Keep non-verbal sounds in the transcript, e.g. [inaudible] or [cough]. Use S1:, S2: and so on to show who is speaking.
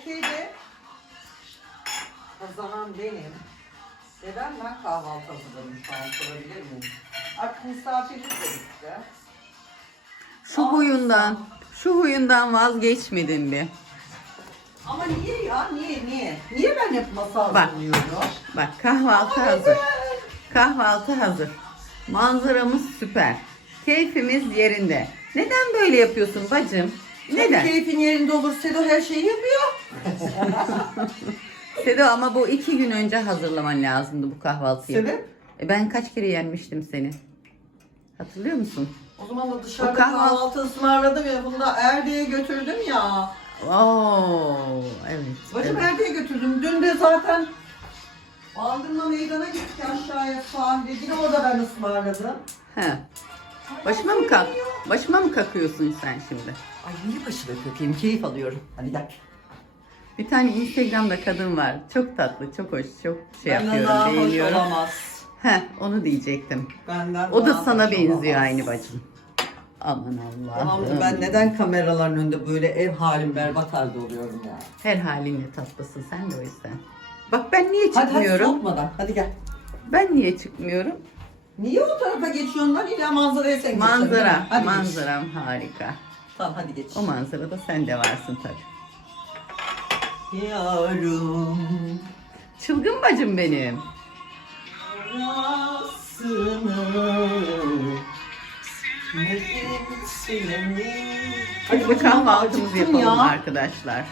S1: okey de kazanan benim. Neden ben kahvaltı hazırladım şu an sorabilir miyim? Artık misafirlik de bitti.
S2: Şu huyundan, şu huyundan vazgeçmedin mi?
S1: Ama niye ya? Niye? Niye? Niye ben hep masa
S2: Bak.
S1: hazırlıyorum?
S2: Bak kahvaltı hazır. Kahvaltı hazır. Manzaramız süper. Keyfimiz yerinde. Neden böyle yapıyorsun bacım?
S1: Neden? Keyfin yerinde olur Sedo her şeyi yapıyor. [laughs]
S2: Sedo ama bu iki gün önce hazırlaman lazımdı bu kahvaltıyı.
S1: Sebep?
S2: E ben kaç kere yenmiştim seni? Hatırlıyor musun?
S1: O zaman da dışarıda
S2: O kahvaltı-
S1: kahvaltı ısmarladım ya. Bunu da Erde'ye götürdüm ya.
S2: Oo, evet.
S1: Bacım
S2: evet.
S1: Erde'ye götürdüm. Dün de zaten Bandırma meydana gittik aşağıya sahilde. Yine orada ben ısmarladım.
S2: He. Başıma mı kalk? Başıma mı kakıyorsun sen şimdi?
S1: Ay niye başına kötüyüm? Keyif alıyorum. Hadi gel.
S2: Bir tane Instagram'da kadın var. Çok tatlı, çok hoş, çok şey
S1: Benden
S2: yapıyorum,
S1: daha hoş
S2: beğeniyorum.
S1: olamaz.
S2: He, onu diyecektim.
S1: Benden
S2: O da
S1: daha
S2: sana
S1: hoş
S2: benziyor
S1: olamaz.
S2: aynı bacım. Aman Allah'ım.
S1: Tamam da ben neden kameraların önünde böyle ev halim berbat halde oluyorum ya?
S2: Her halinle tatlısın sen de o yüzden. Bak ben niye
S1: Hadi hadi
S2: çıkmıyorum?
S1: soğutmadan. Hadi gel.
S2: ben niye çıkmıyorum?
S1: Niye o tarafa geçiyorsun lan? İlla manzaraya sen mi?
S2: Manzara,
S1: Hadi geç.
S2: manzaram harika.
S1: Tamam hadi geç.
S2: O manzarada sen de varsın tabii.
S1: Yarım
S2: Çılgın bacım benim.
S1: Hadi
S2: Hadi bu kahvaltımızı yapalım arkadaşlar.